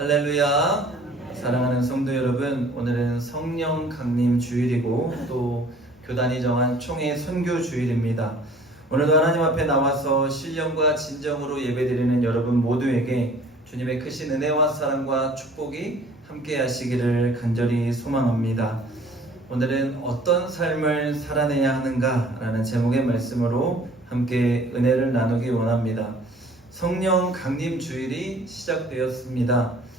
할렐루야. 사랑하는 성도 여러분, 오늘은 성령 강림 주일이고 또 교단이 정한 총회 선교 주일입니다. 오늘도 하나님 앞에 나와서 신령과 진정으로 예배드리는 여러분 모두에게 주님의 크신 은혜와 사랑과 축복이 함께 하시기를 간절히 소망합니다. 오늘은 어떤 삶을 살아내야 하는가 라는 제목의 말씀으로 함께 은혜를 나누기 원합니다. 성령 강림 주일이 시작되었습니다.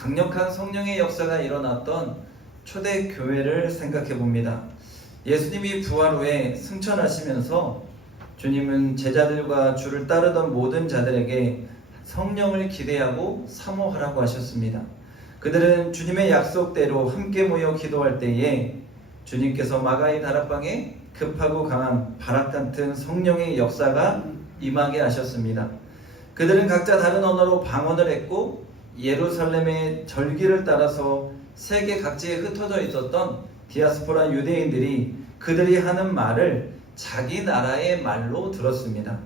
강력한 성령의 역사가 일어났던 초대 교회를 생각해 봅니다. 예수님이 부활 후에 승천하시면서 주님은 제자들과 주를 따르던 모든 자들에게 성령을 기대하고 사모하라고 하셨습니다. 그들은 주님의 약속대로 함께 모여 기도할 때에 주님께서 마가의 다락방에 급하고 강한 바람 같은 성령의 역사가 임하게 하셨습니다. 그들은 각자 다른 언어로 방언을 했고 예루살렘의 절기를 따라서 세계 각지에 흩어져 있었던 디아스포라 유대인들이 그들이 하는 말을 자기 나라의 말로 들었습니다.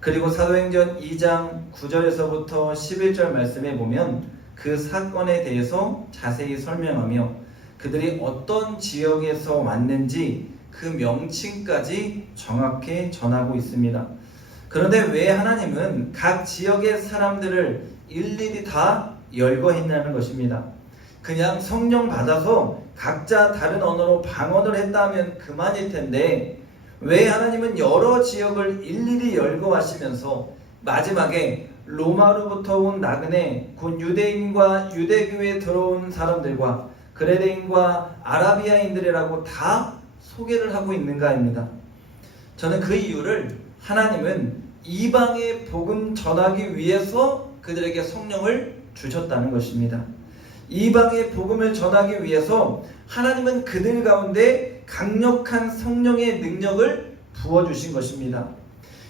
그리고 사도행전 2장 9절에서부터 11절 말씀에 보면 그 사건에 대해서 자세히 설명하며 그들이 어떤 지역에서 왔는지 그 명칭까지 정확히 전하고 있습니다. 그런데 왜 하나님은 각 지역의 사람들을 일일이 다 열거했냐는 것입니다. 그냥 성령 받아서 각자 다른 언어로 방언을 했다면 그만일 텐데 왜 하나님은 여러 지역을 일일이 열거하시면서 마지막에 로마로부터 온 나그네 곧 유대인과 유대교에 들어온 사람들과 그레데인과 아라비아인들이라고 다 소개를 하고 있는가입니다. 저는 그 이유를 하나님은 이방의 복음 전하기 위해서 그들에게 성령을 주셨다는 것입니다. 이방의 복음을 전하기 위해서 하나님은 그들 가운데 강력한 성령의 능력을 부어주신 것입니다.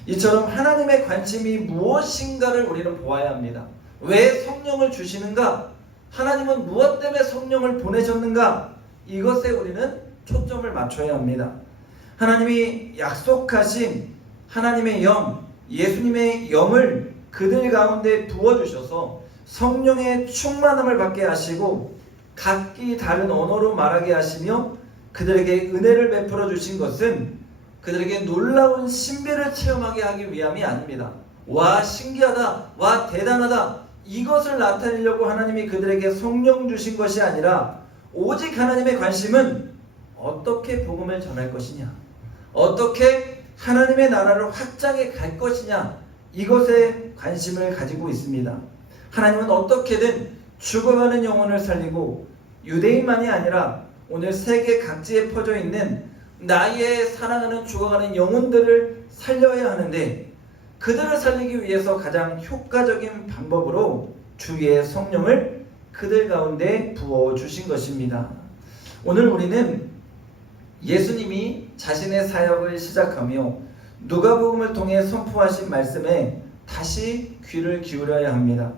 이처럼 하나님의 관심이 무엇인가를 우리는 보아야 합니다. 왜 성령을 주시는가? 하나님은 무엇 때문에 성령을 보내셨는가? 이것에 우리는 초점을 맞춰야 합니다. 하나님이 약속하신 하나님의 영, 예수님의 영을 그들 가운데 부어주셔서 성령의 충만함을 받게 하시고 각기 다른 언어로 말하게 하시며 그들에게 은혜를 베풀어 주신 것은 그들에게 놀라운 신비를 체험하게 하기 위함이 아닙니다. 와 신기하다, 와 대단하다 이것을 나타내려고 하나님이 그들에게 성령 주신 것이 아니라 오직 하나님의 관심은 어떻게 복음을 전할 것이냐, 어떻게 하나님의 나라를 확장해 갈 것이냐, 이것에 관심을 가지고 있습니다. 하나님은 어떻게든 죽어가는 영혼을 살리고 유대인만이 아니라 오늘 세계 각지에 퍼져 있는 나의 사랑하는 죽어가는 영혼들을 살려야 하는데 그들을 살리기 위해서 가장 효과적인 방법으로 주의 성령을 그들 가운데 부어주신 것입니다. 오늘 우리는 예수님이 자신의 사역을 시작하며 누가복음을 통해 선포하신 말씀에 다시 귀를 기울여야 합니다.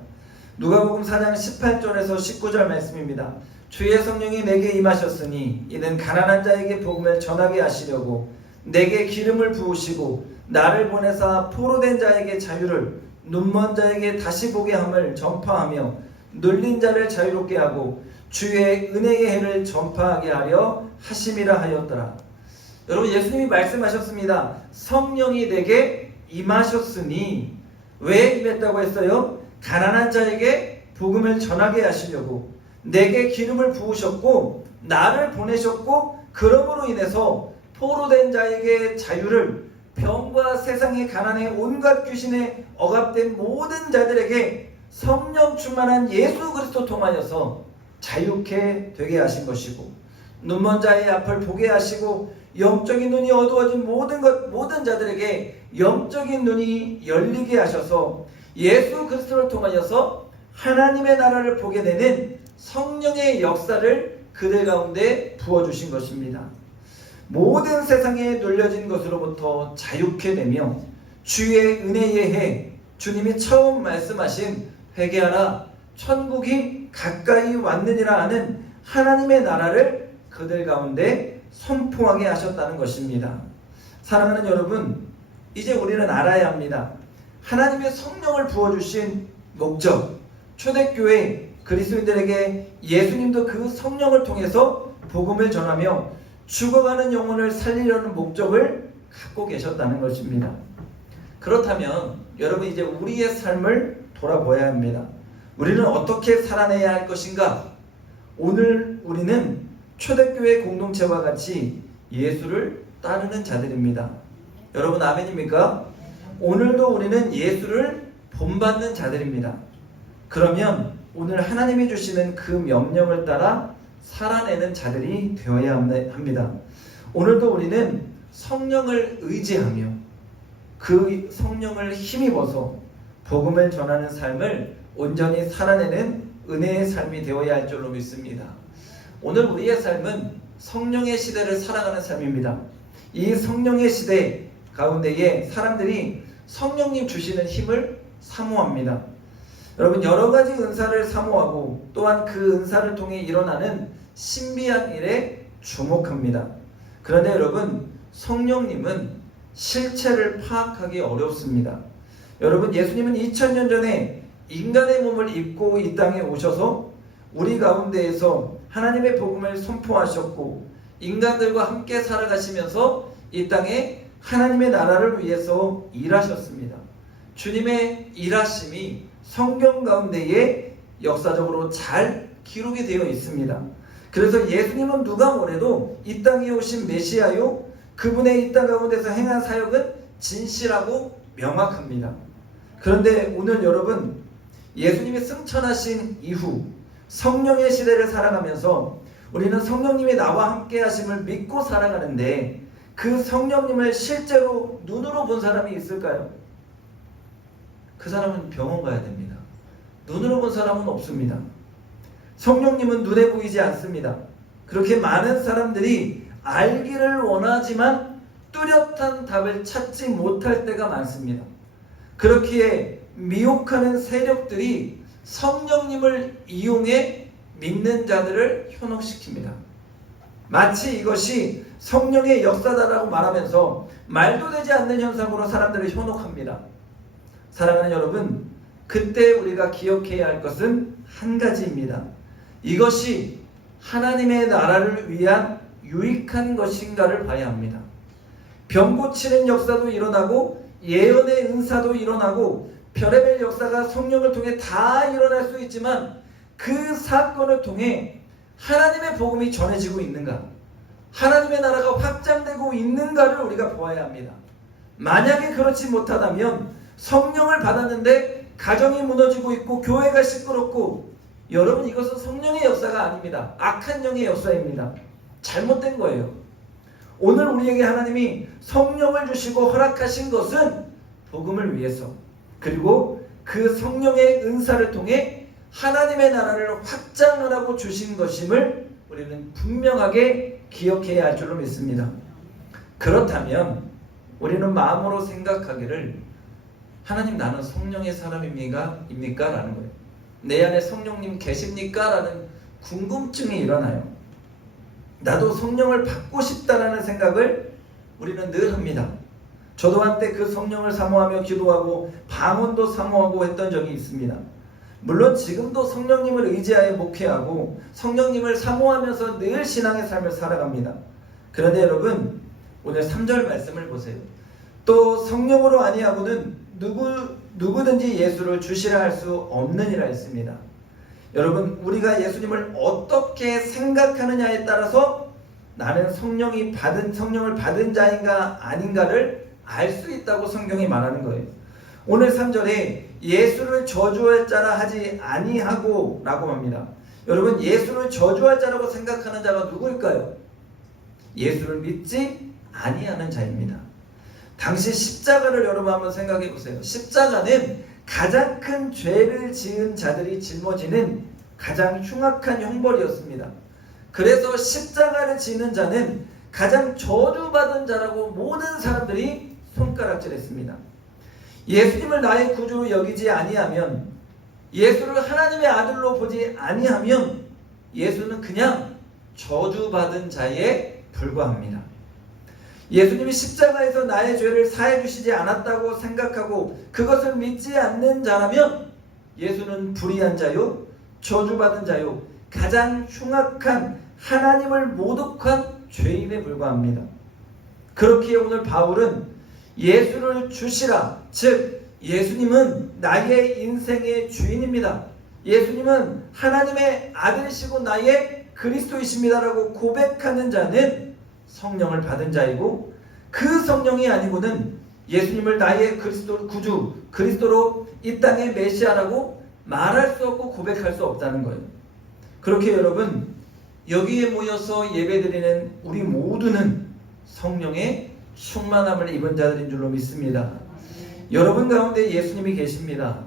누가복음 4장 18절에서 19절 말씀입니다. 주의 성령이 내게 임하셨으니 이는 가난한 자에게 복음을 전하게 하시려고 내게 기름을 부으시고 나를 보내사 포로된 자에게 자유를 눈먼 자에게 다시 보게 함을 전파하며 눌린 자를 자유롭게 하고 주의 은혜의 해를 전파하게 하려 하심이라 하였더라. 여러분 예수님이 말씀하셨습니다. 성령이 내게 임하셨으니 왜 임했다고 했어요? 가난한 자에게 복음을 전하게 하시려고 내게 기름을 부으셨고 나를 보내셨고 그러므로 인해서 포로된 자에게 자유를 병과 세상의 가난에 온갖 귀신에 억압된 모든 자들에게 성령 충만한 예수 그리스도 통하여서 자유케 되게 하신 것이고 눈먼 자의 앞을 보게 하시고 영적인 눈이 어두워진 모든 자들에게 영적인 눈이 열리게 하셔서 예수 그리스도를 통하여서 하나님의 나라를 보게 되는 성령의 역사를 그들 가운데 부어주신 것입니다. 모든 세상에 눌려진 것으로부터 자유케 되며 주의 은혜의 해, 주님이 처음 말씀하신 회개하라 천국이 가까이 왔느니라 하는 하나님의 나라를 그들 가운데 선포하게 하셨다는 것입니다. 사랑하는 여러분, 이제 우리는 알아야 합니다. 하나님의 성령을 부어주신 목적, 초대교회 그리스도인들에게 예수님도 그 성령을 통해서 복음을 전하며 죽어가는 영혼을 살리려는 목적을 갖고 계셨다는 것입니다. 그렇다면 여러분, 이제 우리의 삶을 돌아보아야 합니다. 우리는 어떻게 살아내야 할 것인가? 오늘 우리는 초대교회 공동체와 같이 예수를 따르는 자들입니다. 여러분, 아멘입니까? 오늘도 우리는 예수를 본받는 자들입니다. 그러면 오늘 하나님이 주시는 그 명령을 따라 살아내는 자들이 되어야 합니다. 오늘도 우리는 성령을 의지하며 그 성령을 힘입어서 복음을 전하는 삶을 온전히 살아내는 은혜의 삶이 되어야 할 줄로 믿습니다. 오늘 우리의 삶은 성령의 시대를 살아가는 삶입니다. 이 성령의 시대 가운데에 사람들이 성령님 주시는 힘을 사모합니다. 여러분, 여러 가지 은사를 사모하고 또한 그 은사를 통해 일어나는 신비한 일에 주목합니다. 그런데 여러분, 성령님은 실체를 파악하기 어렵습니다. 여러분, 예수님은 2000년 전에 인간의 몸을 입고 이 땅에 오셔서 우리 가운데에서 하나님의 복음을 선포하셨고 인간들과 함께 살아가시면서 이 땅에 하나님의 나라를 위해서 일하셨습니다. 주님의 일하심이 성경 가운데에 역사적으로 잘 기록이 되어 있습니다. 그래서 예수님은 누가 뭐래도 이 땅에 오신 메시아요, 그분의 이 땅 가운데서 행한 사역은 진실하고 명확합니다. 그런데 오늘 여러분, 예수님이 승천하신 이후 성령의 시대를 살아가면서 우리는 성령님이 나와 함께 하심을 믿고 살아가는데 그 성령님을 실제로 눈으로 본 사람이 있을까요? 그 사람은 병원 가야 됩니다. 눈으로 본 사람은 없습니다. 성령님은 눈에 보이지 않습니다. 그렇게 많은 사람들이 알기를 원하지만 뚜렷한 답을 찾지 못할 때가 많습니다. 그렇기에 미혹하는 세력들이 성령님을 이용해 믿는 자들을 현혹시킵니다. 마치 이것이 성령의 역사다라고 말하면서 말도 되지 않는 현상으로 사람들을 현혹합니다. 사랑하는 여러분, 그때 우리가 기억해야 할 것은 한 가지입니다. 이것이 하나님의 나라를 위한 유익한 것인가를 봐야 합니다. 병 고치는 역사도 일어나고 예언의 은사도 일어나고 별의별 역사가 성령을 통해 다 일어날 수 있지만 그 사건을 통해 하나님의 복음이 전해지고 있는가, 하나님의 나라가 확장되고 있는가를 우리가 보아야 합니다. 만약에 그렇지 못하다면 성령을 받았는데 가정이 무너지고 있고 교회가 시끄럽고, 여러분, 이것은 성령의 역사가 아닙니다. 악한 영의 역사입니다. 잘못된 거예요. 오늘 우리에게 하나님이 성령을 주시고 허락하신 것은 복음을 위해서, 그리고 그 성령의 은사를 통해 하나님의 나라를 확장하라고 주신 것임을 우리는 분명하게 기억해야 할 줄로 믿습니다. 그렇다면 우리는 마음으로 생각하기를, 하나님, 나는 성령의 사람입니까? 라는 거예요. 내 안에 성령님 계십니까? 라는 궁금증이 일어나요. 나도 성령을 받고 싶다라는 생각을 우리는 늘 합니다. 저도 한때 그 성령을 사모하며 기도하고 방언도 사모하고 했던 적이 있습니다. 물론 지금도 성령님을 의지하여 목회하고 성령님을 사모하면서 늘 신앙의 삶을 살아갑니다. 그런데 여러분, 오늘 3절 말씀을 보세요. 또 성령으로 아니하고는 누구든지 예수를 주시라 할 수 없느니라 했습니다. 여러분, 우리가 예수님을 어떻게 생각하느냐에 따라서 나는 성령을 받은 자인가 아닌가를 알 수 있다고 성경이 말하는 거예요. 오늘 3절에 예수를 저주할 자라 하지 아니하고 라고 합니다. 여러분, 예수를 저주할 자라고 생각하는 자가 누구일까요? 예수를 믿지 아니하는 자입니다. 당시 십자가를 여러분 한번 생각해 보세요. 십자가는 가장 큰 죄를 지은 자들이 짊어지는 가장 흉악한 형벌이었습니다. 그래서 십자가를 지는 자는 가장 저주받은 자라고 모든 사람들이 손가락질했습니다. 예수님을 나의 구주로 여기지 아니하면, 예수를 하나님의 아들로 보지 아니하면 예수는 그냥 저주받은 자에 불과합니다. 예수님이 십자가에서 나의 죄를 사해 주시지 않았다고 생각하고 그것을 믿지 않는 자라면 예수는 불의한 자요, 저주받은 자요 가장 흉악한 하나님을 모독한 죄인에 불과합니다. 그렇기에 오늘 바울은 예수를 주시라, 즉 예수님은 나의 인생의 주인입니다. 예수님은 하나님의 아들이시고 나의 그리스도이십니다라고 고백하는 자는 성령을 받은 자이고, 그 성령이 아니고는 예수님을 나의 그리스도 구주, 그리스도로 이 땅의 메시아라고 말할 수 없고 고백할 수 없다는 거예요. 그렇게 여러분, 여기에 모여서 예배드리는 우리 모두는 성령의 충만함을 입은 자들인 줄로 믿습니다. 여러분 가운데 예수님이 계십니다.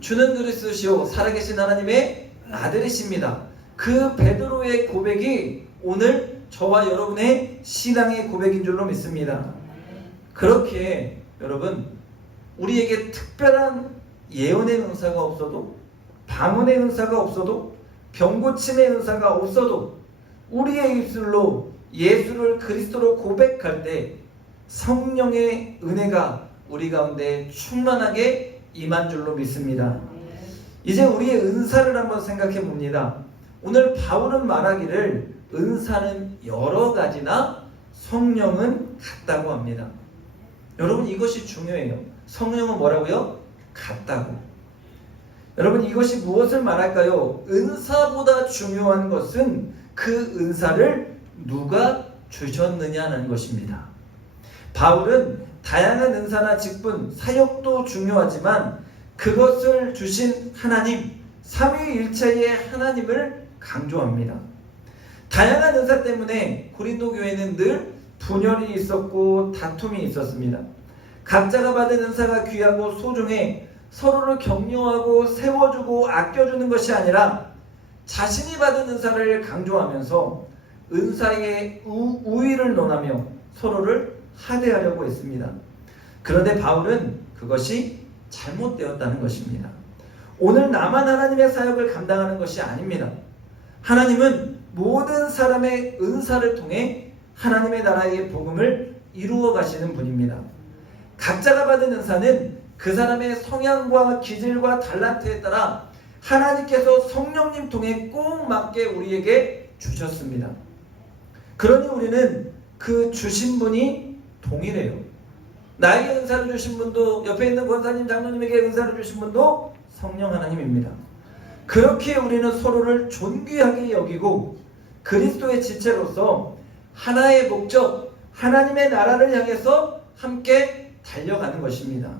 주는 그리스도시요 살아계신 하나님의 아들이십니다. 그 베드로의 고백이 오늘 저와 여러분의 신앙의 고백인 줄로 믿습니다. 그렇기에 여러분, 우리에게 특별한 예언의 은사가 없어도, 방언의 은사가 없어도, 병고침의 은사가 없어도 우리의 입술로 예수를 그리스도로 고백할 때 성령의 은혜가 우리 가운데 충만하게 임한 줄로 믿습니다. 이제 우리의 은사를 한번 생각해 봅니다. 오늘 바울은 말하기를 은사는 여러 가지나 성령은 같다고 합니다. 여러분, 이것이 중요해요. 성령은 뭐라고요? 같다고. 여러분, 이것이 무엇을 말할까요? 은사보다 중요한 것은 그 은사를 누가 주셨느냐는 것입니다. 바울은 다양한 은사나 직분, 사역도 중요하지만 그것을 주신 하나님, 삼위일체의 하나님을 강조합니다. 다양한 은사 때문에 고린도 교회는 늘 분열이 있었고 다툼이 있었습니다. 각자가 받은 은사가 귀하고 소중해 서로를 격려하고 세워주고 아껴주는 것이 아니라 자신이 받은 은사를 강조하면서 은사의 우위를 논하며 서로를 하대하려고 했습니다. 그런데 바울은 그것이 잘못되었다는 것입니다. 오늘 나만 하나님의 사역을 감당하는 것이 아닙니다. 하나님은 모든 사람의 은사를 통해 하나님의 나라의 복음을 이루어 가시는 분입니다. 각자가 받은 은사는 그 사람의 성향과 기질과 달란트에 따라 하나님께서 성령님 통해 꼭 맞게 우리에게 주셨습니다. 그러니 우리는 그 주신 분이 동일해요. 나에게 은사를 주신 분도, 옆에 있는 권사님, 장로님에게 은사를 주신 분도 성령 하나님입니다. 그렇게 우리는 서로를 존귀하게 여기고 그리스도의 지체로서 하나의 목적, 하나님의 나라를 향해서 함께 달려가는 것입니다.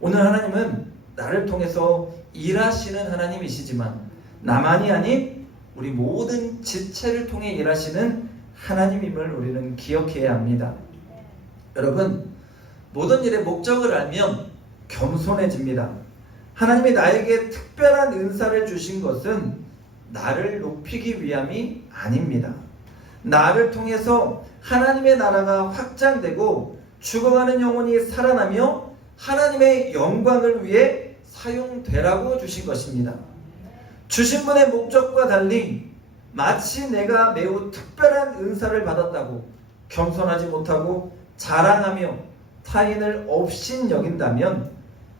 오늘 하나님은 나를 통해서 일하시는 하나님이시지만 나만이 아닌 우리 모든 지체를 통해 일하시는 하나님임을 우리는 기억해야 합니다. 여러분, 모든 일의 목적을 알면 겸손해집니다. 하나님이 나에게 특별한 은사를 주신 것은 나를 높이기 위함이 아닙니다. 나를 통해서 하나님의 나라가 확장되고 죽어가는 영혼이 살아나며 하나님의 영광을 위해 사용되라고 주신 것입니다. 주신 분의 목적과 달리 마치 내가 매우 특별한 은사를 받았다고 겸손하지 못하고 자랑하며 타인을 업신여긴다면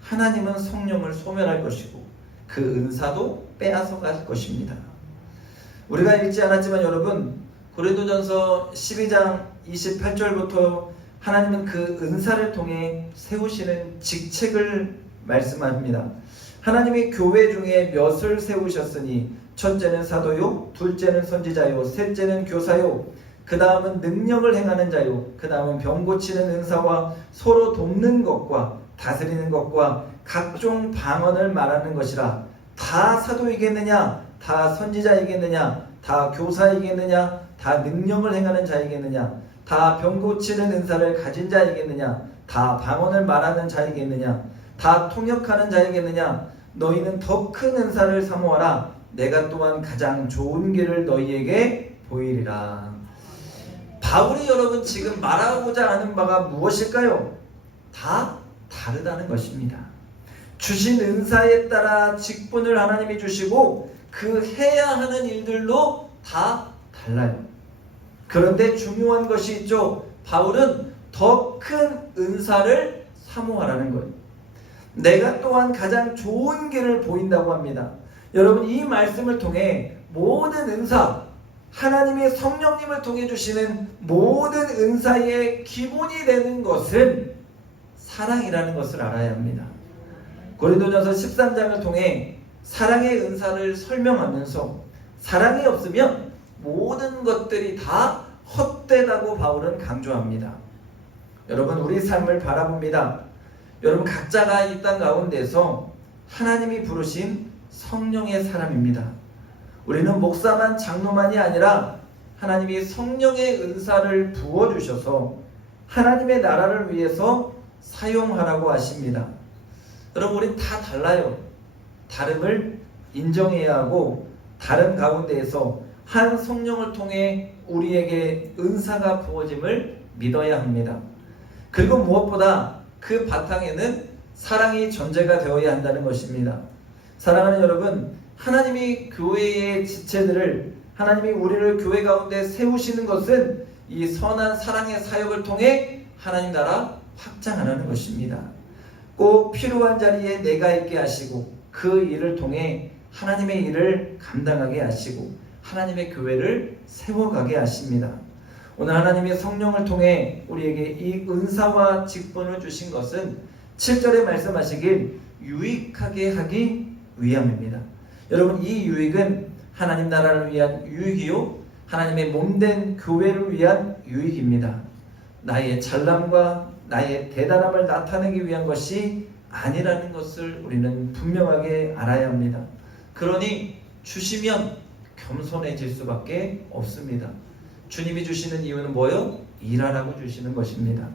하나님은 성령을 소멸할 것이고 그 은사도 빼앗아갈 것입니다. 우리가 읽지 않았지만 여러분, 고린도전서 12장 28절부터 하나님은 그 은사를 통해 세우시는 직책을 말씀합니다. 하나님이 교회 중에 몇을 세우셨으니 첫째는 사도요, 둘째는 선지자요, 셋째는 교사요, 그 다음은 능력을 행하는 자요, 그 다음은 병 고치는 은사와 서로 돕는 것과 다스리는 것과 각종 방언을 말하는 것이라. 다 사도이겠느냐? 다 선지자이겠느냐? 다 교사이겠느냐? 다 능력을 행하는 자이겠느냐? 다 병 고치는 은사를 가진 자이겠느냐? 다 방언을 말하는 자이겠느냐? 다 통역하는 자이겠느냐? 너희는 더 큰 은사를 사모하라. 내가 또한 가장 좋은 길을 너희에게 보이리라. 바울이 여러분 지금 말하고자 하는 바가 무엇일까요? 다 다르다는 것입니다. 주신 은사에 따라 직분을 하나님이 주시고 그 해야 하는 일들도 다 달라요. 그런데 중요한 것이 있죠. 바울은 더 큰 은사를 사모하라는 거예요. 내가 또한 가장 좋은 길을 보인다고 합니다. 여러분, 이 말씀을 통해 모든 은사, 하나님의 성령님을 통해 주시는 모든 은사의 기본이 되는 것은 사랑이라는 것을 알아야 합니다. 고린도전서 13장을 통해 사랑의 은사를 설명하면서 사랑이 없으면 모든 것들이 다 헛되다고 바울은 강조합니다. 여러분, 우리 삶을 바라봅니다. 여러분, 각자가 이 땅 가운데서 하나님이 부르신 성령의 사람입니다. 우리는 목사만 장로만이 아니라 하나님이 성령의 은사를 부어주셔서 하나님의 나라를 위해서 사용하라고 하십니다. 여러분, 우린 다 달라요. 다름을 인정해야 하고 다른 가운데에서 한 성령을 통해 우리에게 은사가 부어짐을 믿어야 합니다. 그리고 무엇보다 그 바탕에는 사랑이 전제가 되어야 한다는 것입니다. 사랑하는 여러분, 하나님이 교회의 지체들을, 하나님이 우리를 교회 가운데 세우시는 것은 이 선한 사랑의 사역을 통해 하나님 나라 확장하라는 것입니다. 꼭 필요한 자리에 내가 있게 하시고 그 일을 통해 하나님의 일을 감당하게 하시고 하나님의 교회를 세워가게 하십니다. 오늘 하나님의 성령을 통해 우리에게 이 은사와 직분을 주신 것은 7절에 말씀하시길 유익하게 하기 위함입니다. 여러분, 이 유익은 하나님 나라를 위한 유익이요, 하나님의 몸된 교회를 위한 유익입니다. 나의 잘남과 나의 대단함을 나타내기 위한 것이 아니라는 것을 우리는 분명하게 알아야 합니다. 그러니 주시면 겸손해질 수밖에 없습니다. 주님이 주시는 이유는 뭐요? 일하라고 주시는 것입니다.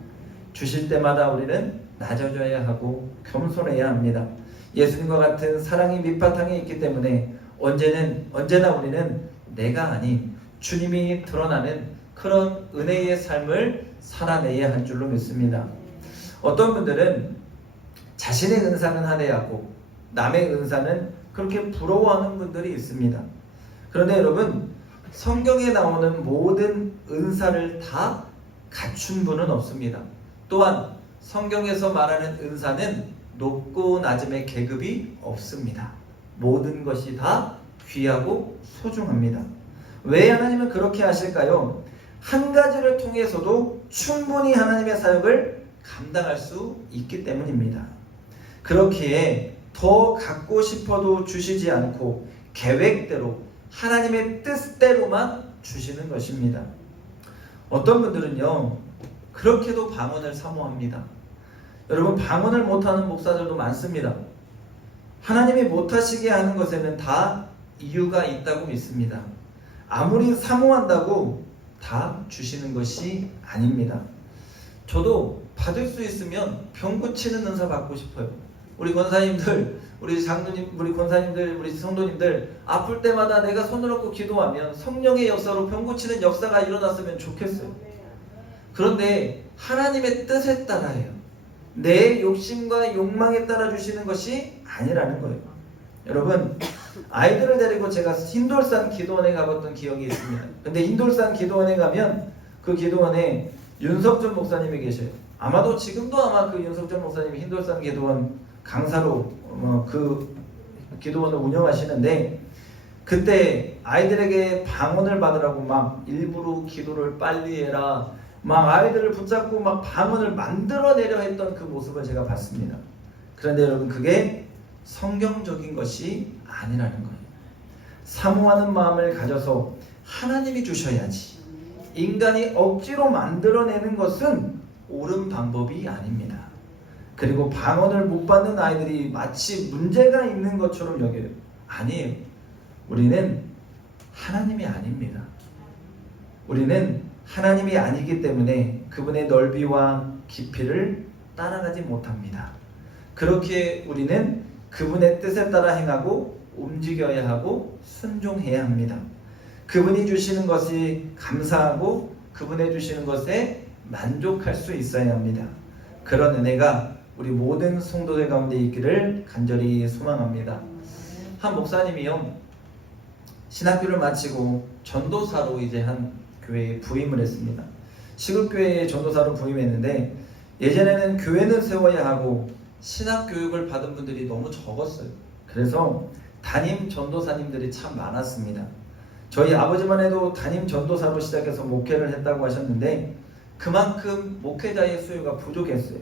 주실 때마다 우리는 낮아져야 하고 겸손해야 합니다. 예수님과 같은 사랑이 밑바탕에 있기 때문에 언제나 우리는 내가 아닌 주님이 드러나는 그런 은혜의 삶을 살아내야 할 줄로 믿습니다. 어떤 분들은 자신의 은사는 하대하고 남의 은사는 그렇게 부러워하는 분들이 있습니다. 그런데 여러분, 성경에 나오는 모든 은사를 다 갖춘 분은 없습니다. 또한 성경에서 말하는 은사는 높고 낮음의 계급이 없습니다. 모든 것이 다 귀하고 소중합니다. 왜 하나님은 그렇게 하실까요? 한 가지를 통해서도 충분히 하나님의 사역을 감당할 수 있기 때문입니다. 그렇기에 더 갖고 싶어도 주시지 않고 계획대로 하나님의 뜻대로만 주시는 것입니다. 어떤 분들은요, 그렇게도 방언을 사모합니다. 여러분, 방언을 못하는 목사들도 많습니다. 하나님이 못하시게 하는 것에는 다 이유가 있다고 믿습니다. 아무리 사모한다고 다 주시는 것이 아닙니다. 저도 받을 수 있으면 병 고치는 은사 받고 싶어요. 우리 권사님들, 우리 장로님, 우리 권사님들, 우리 성도님들 아플 때마다 내가 손을 얹고 기도하면 성령의 역사로 병 고치는 역사가 일어났으면 좋겠어요. 그런데 하나님의 뜻에 따라요. 내 욕심과 욕망에 따라 주시는 것이 아니라는 거예요. 여러분, 아이들을 데리고 제가 흰돌산 기도원에 가봤던 기억이 있습니다. 근데 흰돌산 기도원에 가면 그 기도원에 윤석준 목사님이 계셔요. 아마도 지금도 아마 그 윤석준 목사님이 흰돌산 기도원 강사로 그 기도원을 운영하시는데, 그때 아이들에게 방언을 받으라고 막 일부러 기도를 빨리 해라, 막 아이들을 붙잡고 막 방언을 만들어내려 했던 그 모습을 제가 봤습니다. 그런데 여러분, 그게 성경적인 것이 아니라는 거예요. 사모하는 마음을 가져서 하나님이 주셔야지, 인간이 억지로 만들어내는 것은 옳은 방법이 아닙니다. 그리고 방언을 못 받는 아이들이 마치 문제가 있는 것처럼 여겨요. 아니에요. 우리는 하나님이 아닙니다. 우리는 하나님이 아니기 때문에 그분의 넓이와 깊이를 따라가지 못합니다. 그렇게 우리는 그분의 뜻에 따라 행하고 움직여야 하고 순종해야 합니다. 그분이 주시는 것이 감사하고 그분이 주시는 것에 만족할 수 있어야 합니다. 그런 은혜가 우리 모든 성도들 가운데 있기를 간절히 소망합니다. 한 목사님이요, 신학교를 마치고 전도사로 이제 한 교회에 부임을 했습니다. 시골교회에 전도사로 부임했는데, 예전에는 교회는 세워야 하고 신학 교육을 받은 분들이 너무 적었어요. 그래서 담임 전도사님들이 참 많았습니다. 저희 아버지만 해도 담임 전도사로 시작해서 목회를 했다고 하셨는데 그만큼 목회자의 수요가 부족했어요.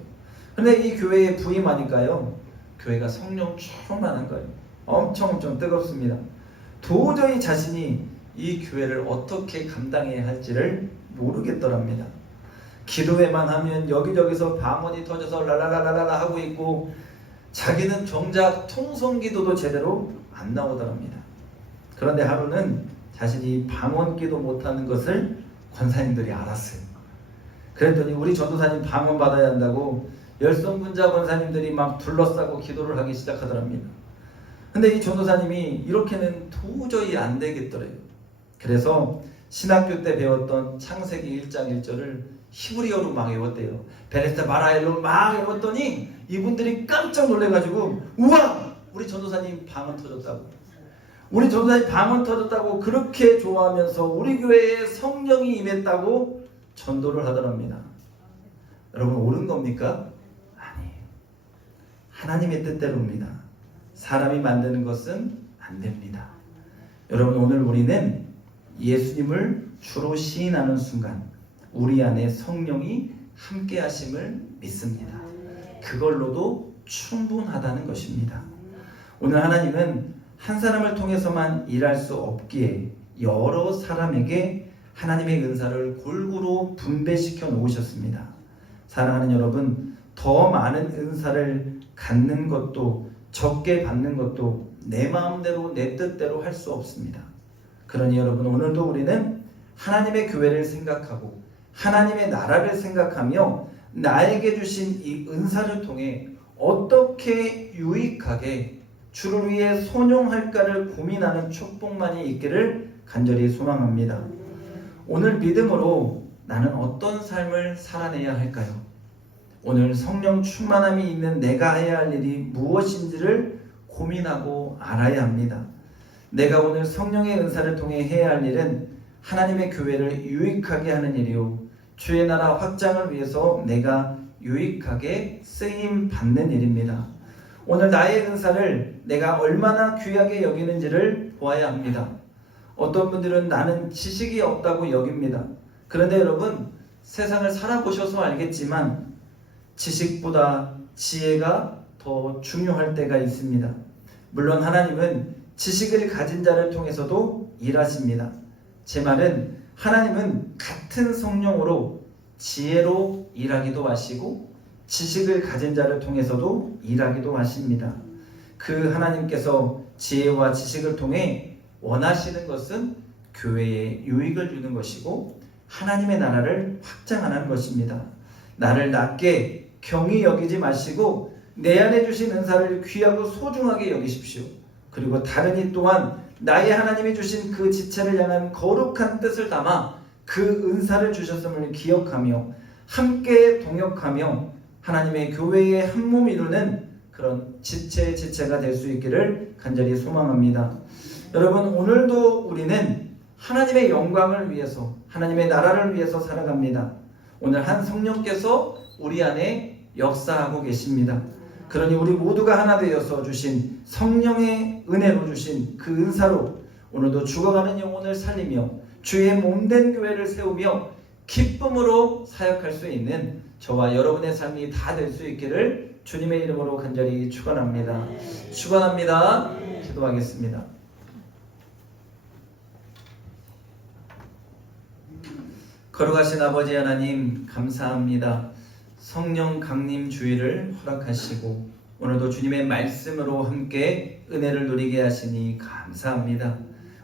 근데 이 교회에 부임하니까요, 교회가 성령 충만한 거예요. 엄청 뜨겁습니다. 도저히 자신이 이 교회를 어떻게 감당해야 할지를 모르겠더랍니다. 기도회만 하면 여기저기서 방언이 터져서 랄랄랄랄라 하고 있고, 자기는 정작 통성기도도 제대로 안 나오더랍니다. 그런데 하루는 자신이 방언기도 못하는 것을 권사님들이 알았어요. 그랬더니 우리 전도사님 방언 받아야 한다고 열성군자 권사님들이 막 둘러싸고 기도를 하기 시작하더랍니다. 근데 이 전도사님이 이렇게는 도저히 안 되겠더래요. 그래서 신학교 때 배웠던 창세기 1장 1절을 히브리어로 막 외웠대요. 베네스타 마라엘로 막 외웠더니 이분들이 깜짝 놀래가지고, 우와! 우리 전도사님 방언 터졌다고. 우리 전도사님 방언 터졌다고 그렇게 좋아하면서 우리 교회에 성령이 임했다고 전도를 하더랍니다. 여러분, 옳은 겁니까? 아니에요. 하나님의 뜻대로입니다. 사람이 만드는 것은 안 됩니다. 여러분, 오늘 우리는 예수님을 주로 시인하는 순간 우리 안에 성령이 함께 하심을 믿습니다. 그걸로도 충분하다는 것입니다. 오늘 하나님은 한 사람을 통해서만 일할 수 없기에 여러 사람에게 하나님의 은사를 골고루 분배시켜 놓으셨습니다. 사랑하는 여러분, 더 많은 은사를 갖는 것도 적게 받는 것도 내 마음대로 내 뜻대로 할 수 없습니다. 그러니 여러분, 오늘도 우리는 하나님의 교회를 생각하고 하나님의 나라를 생각하며 나에게 주신 이 은사를 통해 어떻게 유익하게 주를 위해 손용할까를 고민하는 축복만이 있기를 간절히 소망합니다. 오늘 믿음으로 나는 어떤 삶을 살아내야 할까요? 오늘 성령 충만함이 있는 내가 해야 할 일이 무엇인지를 고민하고 알아야 합니다. 내가 오늘 성령의 은사를 통해 해야 할 일은 하나님의 교회를 유익하게 하는 일이요, 주의 나라 확장을 위해서 내가 유익하게 쓰임 받는 일입니다. 오늘 나의 은사를 내가 얼마나 귀하게 여기는지를 보아야 합니다. 어떤 분들은 나는 지식이 없다고 여깁니다. 그런데 여러분, 세상을 살아보셔서 알겠지만 지식보다 지혜가 더 중요할 때가 있습니다. 물론 하나님은 지식을 가진 자를 통해서도 일하십니다. 제 말은 하나님은 같은 성령으로 지혜로 일하기도 하시고 지식을 가진 자를 통해서도 일하기도 하십니다. 그 하나님께서 지혜와 지식을 통해 원하시는 것은 교회에 유익을 주는 것이고 하나님의 나라를 확장하는 것입니다. 나를 낮게 경히 여기지 마시고 내 안에 주신 은사를 귀하고 소중하게 여기십시오. 그리고 다른 이 또한 나의 하나님이 주신 그 지체를 향한 거룩한 뜻을 담아 그 은사를 주셨음을 기억하며 함께 동역하며 하나님의 교회의 한 몸 이루는 그런 지체가 될 수 있기를 간절히 소망합니다. 여러분, 오늘도 우리는 하나님의 영광을 위해서, 하나님의 나라를 위해서 살아갑니다. 오늘 한 성령께서 우리 안에 역사하고 계십니다. 그러니 우리 모두가 하나 되어서 주신 성령의 은혜로 주신 그 은사로 오늘도 죽어가는 영혼을 살리며 주의 몸된 교회를 세우며 기쁨으로 사역할 수 있는 저와 여러분의 삶이 다 될 수 있기를 주님의 이름으로 간절히 축원합니다. 축원합니다. 기도하겠습니다. 거룩하신 아버지 하나님, 감사합니다. 성령 강림 주의를 허락하시고 오늘도 주님의 말씀으로 함께 은혜를 누리게 하시니 감사합니다.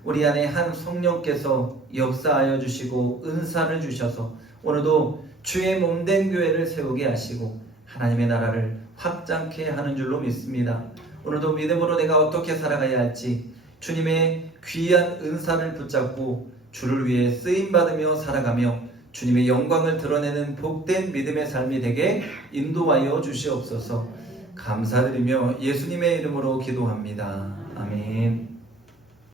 우리 안에 한 성령께서 역사하여 주시고 은사를 주셔서 오늘도 주의 몸된 교회를 세우게 하시고 하나님의 나라를 확장케 하는 줄로 믿습니다. 오늘도 믿음으로 내가 어떻게 살아가야 할지 주님의 귀한 은사를 붙잡고 주를 위해 쓰임받으며 살아가며 주님의 영광을 드러내는 복된 믿음의 삶이 되게 인도하여 주시옵소서. 감사드리며 예수님의 이름으로 기도합니다. 아멘.